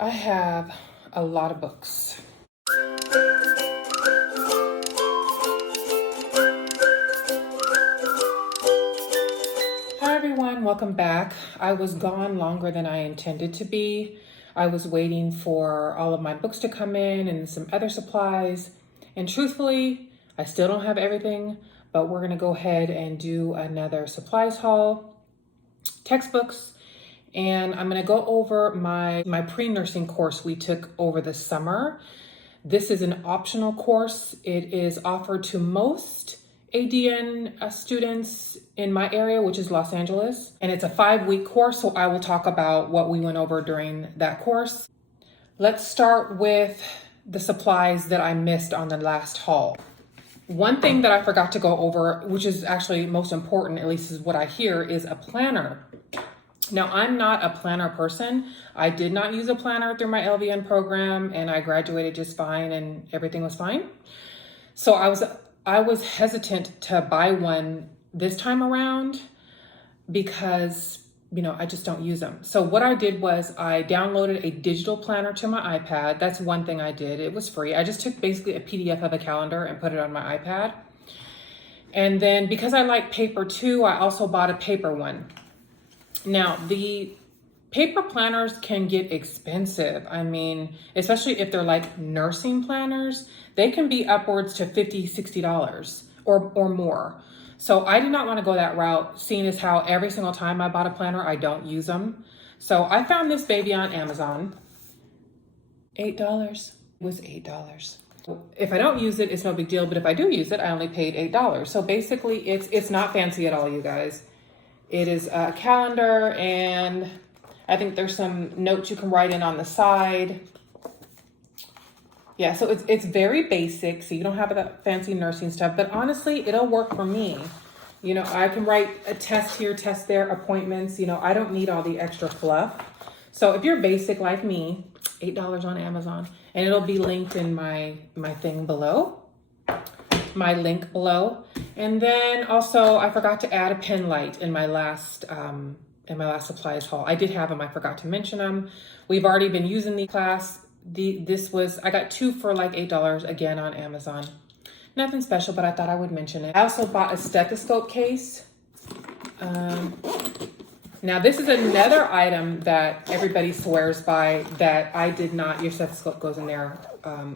I have a lot of books. Hi everyone, welcome back. I was gone longer than I intended to be. I was waiting for all of my books to come in and some other supplies. And truthfully, I still don't have everything, but we're gonna go ahead and do another supplies haul, textbooks, and I'm gonna go over my pre-nursing course we took over the summer. This is an optional course. It is offered to most ADN students in my area, which is Los Angeles. And it's a 5-week course, so I will talk about what we went over during that course. Let's start with the supplies that I missed on the last haul. One thing that I forgot to go over, which is actually most important, at least is what I hear, is a planner. Now, I'm not a planner person. I did not use a planner through my LVN program, and I graduated just fine and everything was fine. So I was hesitant to buy one this time around because, I just don't use them. So what I did was I downloaded a digital planner to my iPad. That's one thing I did. It was free. I just took basically a PDF of a calendar and put it on my iPad. And then because I like paper too, I also bought a paper one. Now, the paper planners can get expensive. I mean, especially if they're like nursing planners, they can be upwards to $50, $60 or more. So I did not want to go that route, seeing as how every single time I bought a planner, I don't use them. So I found this baby on Amazon. $8. It was $8. If I don't use it, it's no big deal. But if I do use it, I only paid $8. So basically, it's not fancy at all, you guys. It is a calendar, and I think there's some notes you can write in on the side. Yeah, so it's very basic, so you don't have that fancy nursing stuff, but honestly, it'll work for me. I can write a test here, test there, appointments. I don't need all the extra fluff. So if you're basic like me, $8 on Amazon, and it'll be linked in my thing below. My link below. And then also I forgot to add a pen light in my last supplies haul. I did have them, I forgot to mention them. We've already been using the class. I got 2 for like $8 again on Amazon. Nothing special, but I thought I would mention it. I also bought a stethoscope case. Now this is another item that everybody swears by that I did not. Your stethoscope goes in there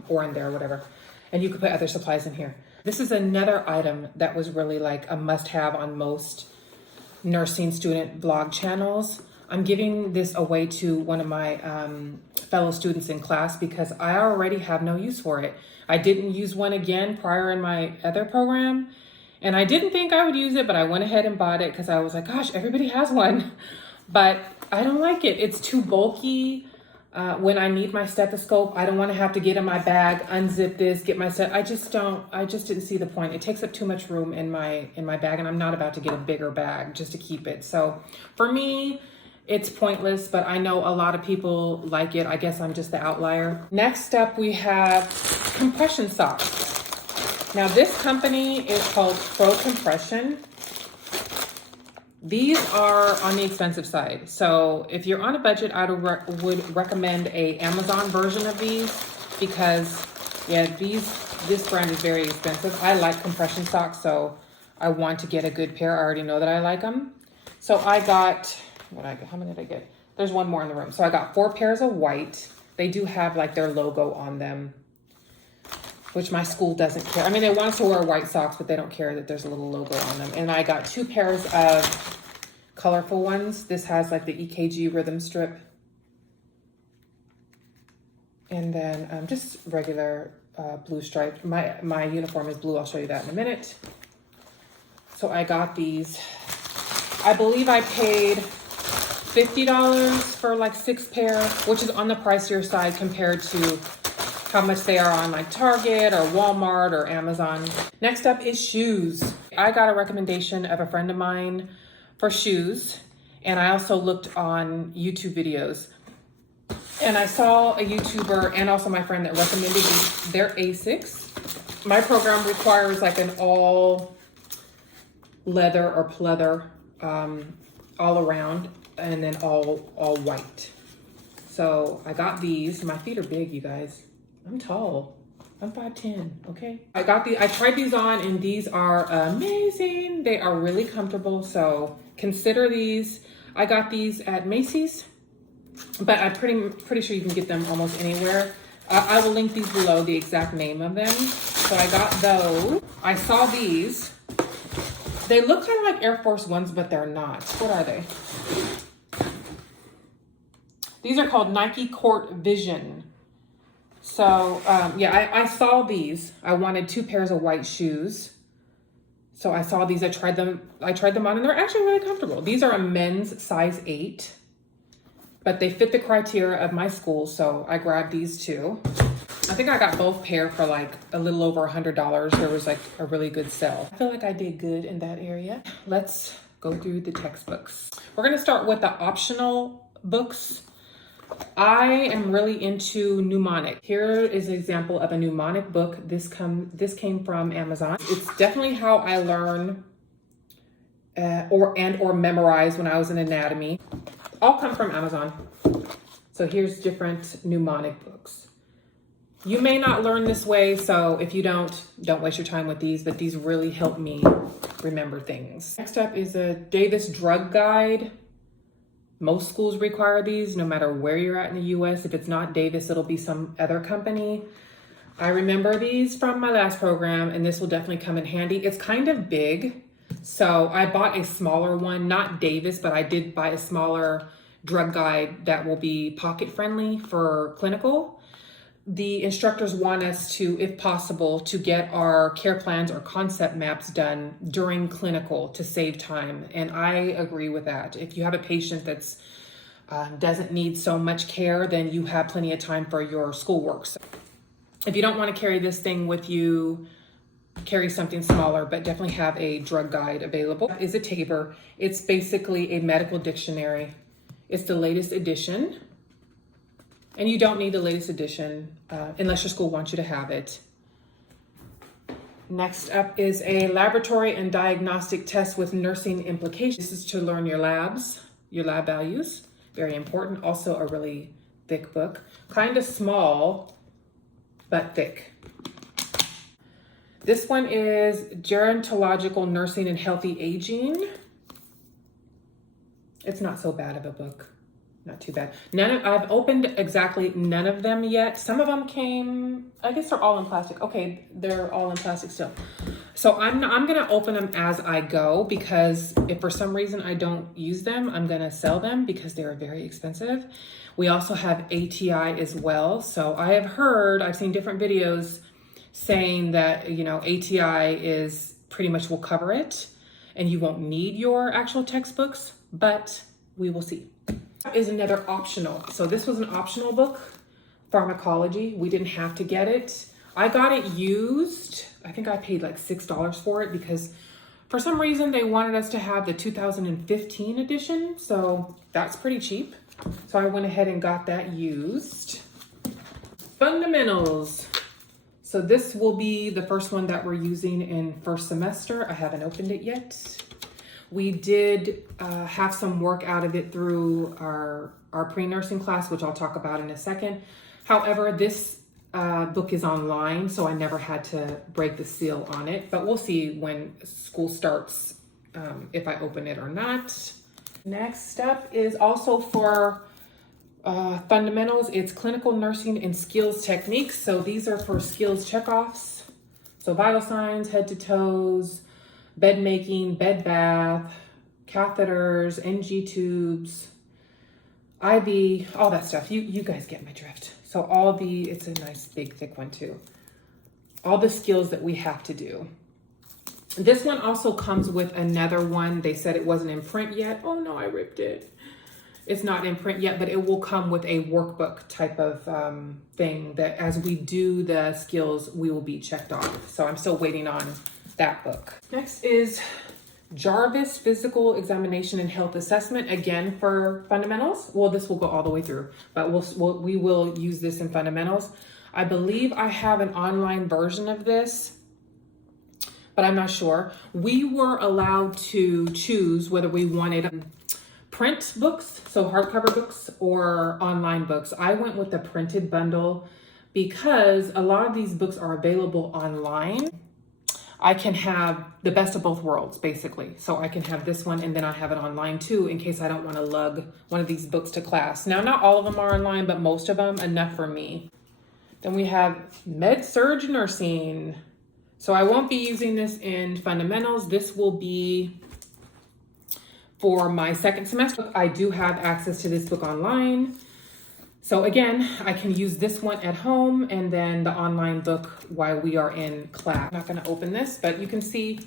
or in there, whatever. And you could put other supplies in here. This is another item that was really like a must-have on most nursing student blog channels. I'm giving this away to one of my fellow students in class because I already have no use for it. I didn't use one again prior in my other program, and I didn't think I would use it, but I went ahead and bought it because I was like, gosh, everybody has one. But I don't like it. It's too bulky. When I need my stethoscope, I don't want to have to get in my bag, unzip this, get my I just didn't see the point. It takes up too much room in my bag, and I'm not about to get a bigger bag just to keep it. So for me, it's pointless, but I know a lot of people like it. I guess I'm just the outlier. Next up, we have compression socks. Now this company is called Pro Compression. These are on the expensive side. So if you're on a budget, I would recommend a Amazon version of these because this brand is very expensive. I like compression socks, so I want to get a good pair. I already know that I like them. So I got, how many did I get? There's one more in the room. So I got 4 pairs of white. They do have like their logo on them, which my school doesn't care. I mean, they want us to wear white socks, but they don't care that there's a little logo on them. And I got 2 pairs of colorful ones. This has like the EKG rhythm strip. And then just regular blue striped. My uniform is blue. I'll show you that in a minute. So I got these. I believe I paid $50 for like 6 pair, which is on the pricier side compared to how much they are on like Target or Walmart or Amazon. Next up is shoes. I got a recommendation of a friend of mine for shoes, and I also looked on YouTube videos. And I saw a YouTuber and also my friend that recommended these. They're Asics. My program requires like an all leather or pleather all around, and then all white. So I got these. My feet are big, you guys. I'm tall. I'm 5'10", okay? I tried these on and these are amazing. They are really comfortable, so consider these. I got these at Macy's, but I'm pretty sure you can get them almost anywhere. I will link these below, the exact name of them. So I got those. I saw these. They look kind of like Air Force Ones, but they're not. What are they? These are called Nike Court Vision. So yeah, I saw these. I wanted 2 pairs of white shoes. So I saw these, I tried them on and they're actually really comfortable. These are a men's size 8, but they fit the criteria of my school. So I grabbed these too. I think I got both pair for like a little over $100. There was like a really good sale. I feel like I did good in that area. Let's go through the textbooks. We're gonna start with the optional books. I am really into mnemonic. Here is an example of a mnemonic book. This came from Amazon. It's definitely how I learn or memorize when I was in anatomy. All come from Amazon. So here's different mnemonic books. You may not learn this way, so if you don't waste your time with these, but these really help me remember things. Next up is a Davis Drug Guide. Most schools require these, no matter where you're at in the US. If it's not Davis, it'll be some other company. I remember these from my last program, and this will definitely come in handy. It's kind of big, so I bought a smaller one, not Davis, but I did buy a smaller drug guide that will be pocket friendly for clinical. The instructors want us to, if possible, to get our care plans or concept maps done during clinical to save time. And I agree with that. If you have a patient that's doesn't need so much care, then you have plenty of time for your schoolwork. So if you don't want to carry this thing with you, carry something smaller, but definitely have a drug guide available. Is a Tabor. It's basically a medical dictionary. It's the latest edition. And you don't need the latest edition unless your school wants you to have it. Next up is a laboratory and diagnostic test with nursing implications. This is to learn your lab values. Very important. Also a really thick book. Kind of small, but thick. This one is Gerontological Nursing and Healthy Aging. It's not so bad of a book. Not too bad. I've opened exactly none of them yet. Some of them came, I guess they're all in plastic. Okay, they're all in plastic still. So I'm gonna open them as I go, because if for some reason I don't use them, I'm gonna sell them because they're very expensive. We also have ATI as well. So I've seen different videos saying that, ATI is pretty much will cover it and you won't need your actual textbooks, but we will see. Is another optional. So this was an optional book, pharmacology. We didn't have to get it. I got it used. I think I paid like $6 for it because for some reason they wanted us to have the 2015 edition. So that's pretty cheap. So I went ahead and got that used. Fundamentals. So this will be the first one that we're using in first semester. I haven't opened it yet. We did have some work out of it through our pre-nursing class, which I'll talk about in a second. However, this book is online, so I never had to break the seal on it, but we'll see when school starts if I open it or not. Next up is also for fundamentals. It's clinical nursing and skills techniques. So these are for skills checkoffs. So vital signs, head to toes, bed making, bed bath, catheters, NG tubes, IV, all that stuff. You guys get my drift. So it's a nice big thick one too. All the skills that we have to do. This one also comes with another one. They said it wasn't in print yet. Oh no, I ripped it. It's not in print yet, but it will come with a workbook type of thing that as we do the skills, we will be checked off. So I'm still waiting on that book. Next is Jarvis Physical Examination and Health Assessment, again for fundamentals. Well, this will go all the way through, but we will use this in fundamentals. I believe I have an online version of this, but I'm not sure. We were allowed to choose whether we wanted print books, so hardcover books or online books. I went with the printed bundle because a lot of these books are available online. I can have the best of both worlds, basically. So I can have this one and then I have it online too, in case I don't want to lug one of these books to class. Now, not all of them are online, but most of them, enough for me. Then we have Med-Surg Nursing. So I won't be using this in fundamentals. This will be for my second semester. I do have access to this book online. So again, I can use this one at home and then the online book while we are in class. I'm not gonna open this, but you can see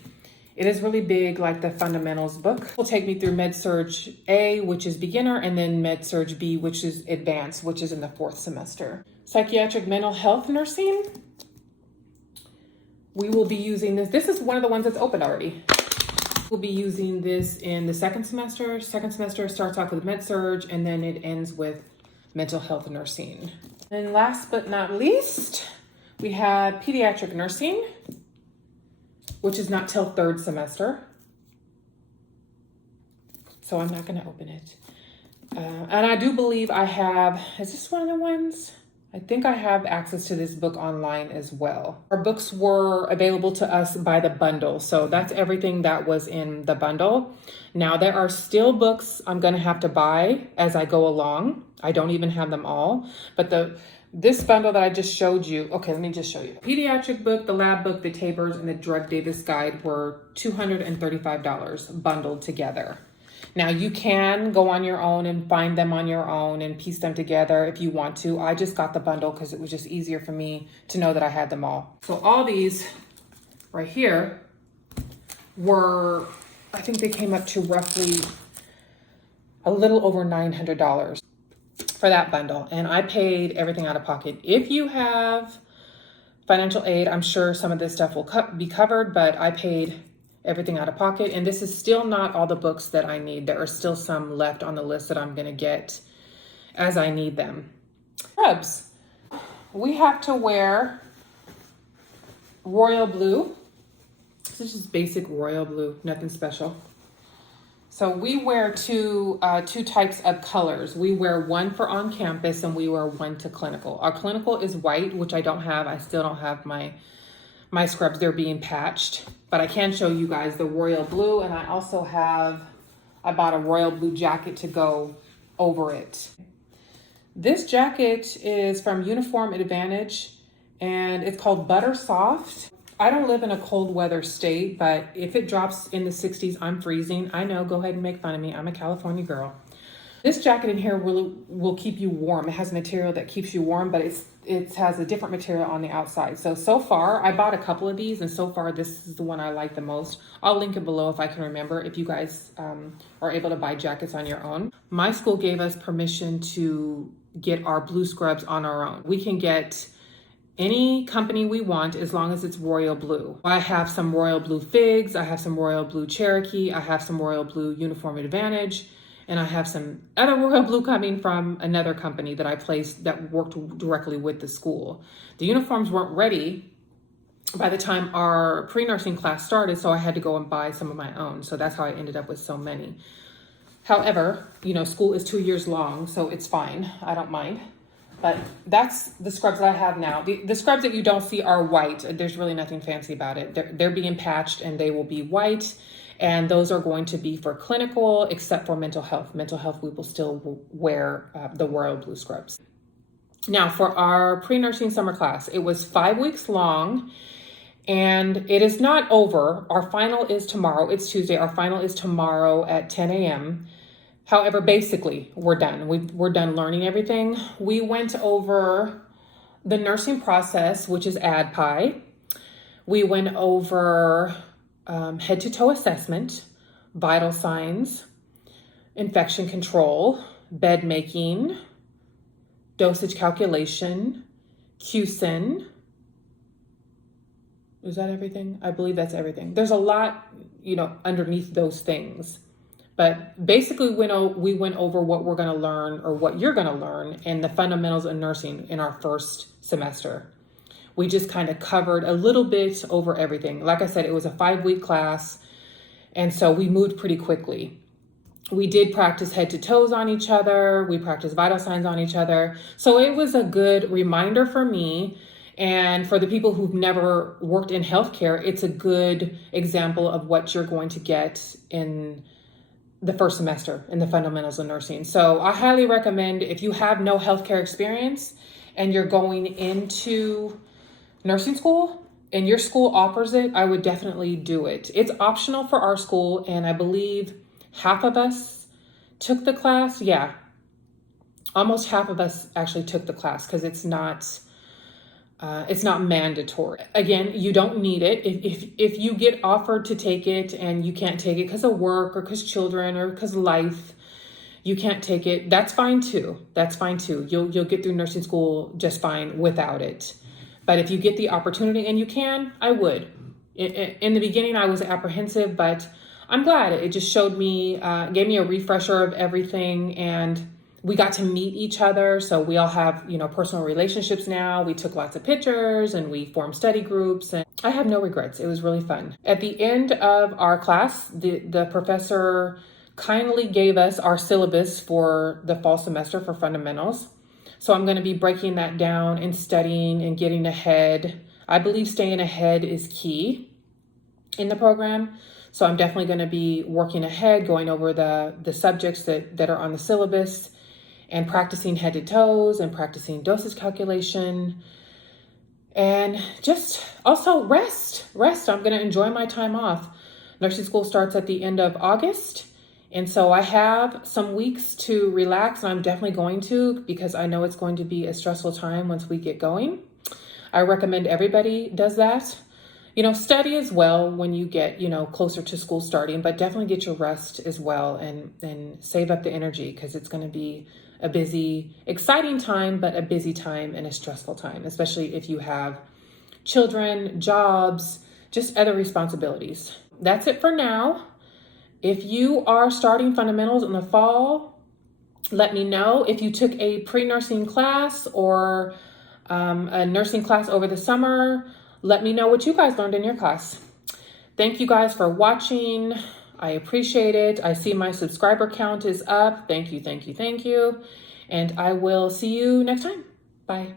it is really big, like the fundamentals book. It will take me through Med-Surg A, which is beginner, and then Med-Surg B, which is advanced, which is in the 4th semester. Psychiatric mental health nursing. We will be using this. This is one of the ones that's open already. We'll be using this in the second semester. Second semester starts off with Med-Surg and then it ends with mental health nursing. And last but not least, we have pediatric nursing, which is not till 3rd semester. So I'm not gonna open it. And I do believe I have, is this one of the ones? I think I have access to this book online as well. Our books were available to us by the bundle. So that's everything that was in the bundle. Now there are still books I'm gonna have to buy as I go along. I don't even have them all, but this bundle that I just showed you, okay, let me just show you. Pediatric book, the lab book, the Tabers, and the Drug Davis Guide were $235 bundled together. Now you can go on your own and find them on your own and piece them together if you want to. I just got the bundle because it was just easier for me to know that I had them all. So all these right here were, I think they came up to roughly a little over $900 for that bundle. And I paid everything out of pocket. If you have financial aid, I'm sure some of this stuff will be covered, but I paid everything out of pocket. And this is still not all the books that I need. There are still some left on the list that I'm gonna get as I need them. Scrubs. We have to wear royal blue. This is just basic royal blue, nothing special. So we wear two types of colors. We wear one for on campus and we wear one to clinical. Our clinical is white, which I don't have. I still don't have my scrubs. They're being patched, but I can show you guys the royal blue. And I also I bought a royal blue jacket to go over it. This jacket is from Uniform Advantage and it's called Butter Soft. I don't live in a cold weather state, but if it drops in the 60s, I'm freezing. I know, go ahead and make fun of me. I'm a California girl. This jacket in here will keep you warm. It has a material that keeps you warm, but it has a different material on the outside. So far, I bought a couple of these, and so far, this is the one I like the most. I'll link it below if I can remember, if you guys are able to buy jackets on your own. My school gave us permission to get our blue scrubs on our own. We can get any company we want as long as it's royal blue. I have some royal blue Figs, I have some royal blue Cherokee, I have some royal blue Uniform Advantage, and I have some other royal blue coming from another company that I placed that worked directly with the school. The uniforms weren't ready by the time our pre-nursing class started, so I had to go and buy some of my own. So that's how I ended up with so many. However, school is 2 years long, so it's fine, I don't mind. But that's the scrubs that I have now. The scrubs that you don't see are white. There's really nothing fancy about it. They're being patched and they will be white. And those are going to be for clinical, except for mental health. Mental health, we will still wear the royal blue scrubs. Now for our pre-nursing summer class, it was 5 weeks long and it is not over. Our final is tomorrow. It's Tuesday. Our final is tomorrow at 10 a.m. However, basically, we're done. We're done learning everything. We went over the nursing process, which is ADPI. We went over head-to-toe assessment, vital signs, infection control, bed making, dosage calculation, QSIN. Is that everything? I believe that's everything. There's a lot, underneath those things. But basically, we went over what we're going to learn or what you're going to learn in the fundamentals of nursing in our first semester. We just kind of covered a little bit over everything. Like I said, it was a 5-week class, and so we moved pretty quickly. We did practice head to toes on each other. We practiced vital signs on each other. So it was a good reminder for me. And for the people who've never worked in healthcare, it's a good example of what you're going to get in the first semester in the fundamentals of nursing. So I highly recommend, if you have no healthcare experience and you're going into nursing school and your school offers it, I would definitely do it. It's optional for our school, and I believe half of us took the class. Yeah, almost half of us actually took the class because it's not mandatory. Again, you don't need it. If you get offered to take it and you can't take it because of work or because children or because life, you can't take it, that's fine too. That's fine too. You'll get through nursing school just fine without it. But if you get the opportunity and you can, I would. In the beginning, I was apprehensive, but I'm glad. It just showed me, gave me a refresher of everything, and we got to meet each other. So we all have, personal relationships now. We took lots of pictures and we formed study groups, and I have no regrets. It was really fun. At the end of our class, the professor kindly gave us our syllabus for the fall semester for fundamentals. So I'm going to be breaking that down and studying and getting ahead. I believe staying ahead is key in the program. So I'm definitely going to be working ahead, going over the subjects that are on the syllabus, and practicing head to toes and practicing dosage calculation, and just also rest. I'm going to enjoy my time off. Nursing school starts at the end of August. And so I have some weeks to relax, and I'm definitely going to, because I know it's going to be a stressful time once we get going. I recommend everybody does that. Study as well when you get, closer to school starting, but definitely get your rest as well, and save up the energy, because it's going to be a busy, exciting time, but a busy time and a stressful time, especially if you have children, jobs, just other responsibilities. That's it for now. If you are starting fundamentals in the fall, let me know. If you took a pre-nursing class or a nursing class over the summer, let me know what you guys learned in your class. Thank you guys for watching. I appreciate it. I see my subscriber count is up. Thank you. And I will see you next time. Bye.